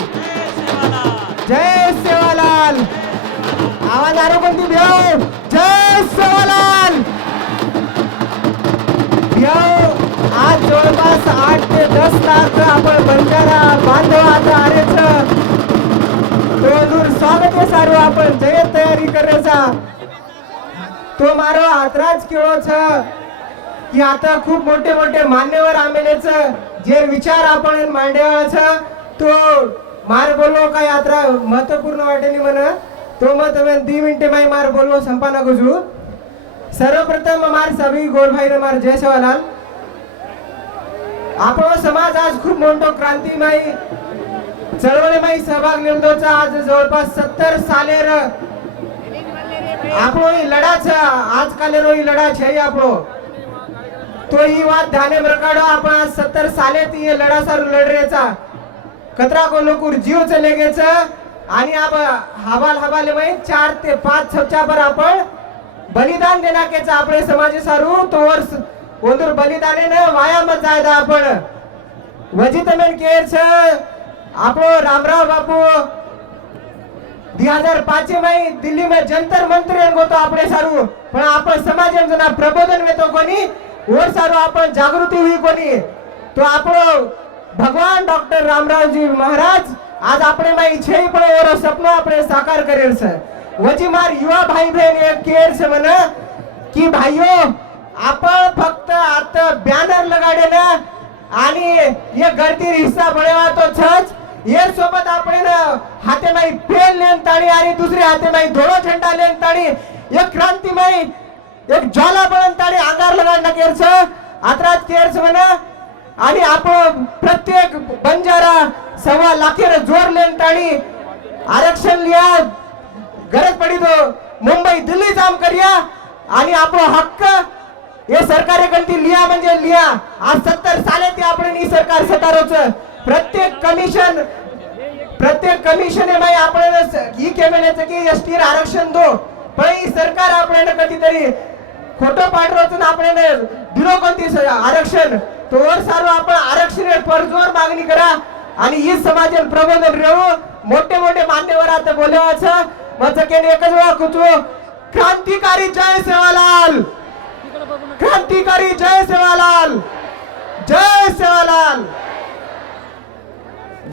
सेवालाल, जय सेवालाल. आवाज आरो कोणती भेव, जय सेवालाल. भेव आज जवळपास 8 ते 10 लाख आपण बंजारा बांधव आता आरेच तो दूर स्वागत है सारो आपण जय तयारी करायचा. तो मारो आत्राच केळो छ की आता खूप मोठे मोठे मान्यवर आमेलेच जे विचार आपण मांडवाच तो मार बोललो का यात्रा महत्वपूर्ण वाटेनी म्हण तो मत 2 मिनिटे माई मार बोललो संपाना गुजू. सर्वप्रथम मार सभी गोरभाई मार जय सेवालाल. आपलो समाज आज खूप मोठो क्रांतीमय चळवळीमय सहभाग निवडोचा आज जवळपास 70 सालेर आपलो ही लढा छ आज कालेरो ही लढा छै आपलो तो ही बात ध्याने रखाडो. आपण 70 साले ती लढा सारू लढरेचा कतरा को लोकुर जीव चले गेच आणि अब हवाले में 4 ते 5 छप्चा पर आपण बलिदान देना के आपले समाज सारू तो वर्ष ओंदूर बलिदाने न वाया मत जायदा आपण वजित मेन केर छ आपो रामराव बापू 2005 में दिल्ली में जंतर मंत्र गोतो आपले सारू पण आपण समाज जना प्रबोधन में तो कोणी और सारो आपण जागृती हुई कोणी तो आपलो भगवान डॉक्टर रामराव जी महाराज आज अपने में इच्छे पण और सपना अपने साकार करेल से वजी मार युवा भाई बहन एक केर से म्हण की भाइयों आपण फक्त आता बॅनर लगाडे ना आणि ये गर्दी हिस्सा बळेवा तो छच ये सोबत आपण हाते में पेन लेन ताणी आणि दुसरे हाते में धोळो झेंडा लेन ताणी एक क्रांतिमय एक ज्वाला बळन ताणी अंगार लगाडना केर से आत्रात केर से म्हण आणि आपण प्रत्येक बंजारा 1.25 लाखेर जोर लेन ताणी आरक्षण लिया गरज पडी तो मुंबई दिल्ली जाम करिया आणि आपलो हक्क हे सरकारे कंती लिया म्हणजे लिया. आज 70 साले ते आपण ही सरकार सतारोच प्रत्येक कमिशन माई आपण ही केमेनेच की एसटी आरक्षण दो पण ही सरकार आपण कधीतरी खोटो पाठरोच आपण दिलो कोणती आरक्षण तोवर सारो आपण आरक्षण परजोर मागणी करा आणि ही समाजन प्रबोधन रेवो मोठे मोठे मान्यवर आता बोलवाच मचकेने एकच वेळा कुचो क्रांतिकारी जय सेवालाल, क्रांतिकारी जय सेवालाल, जय सेवालाल.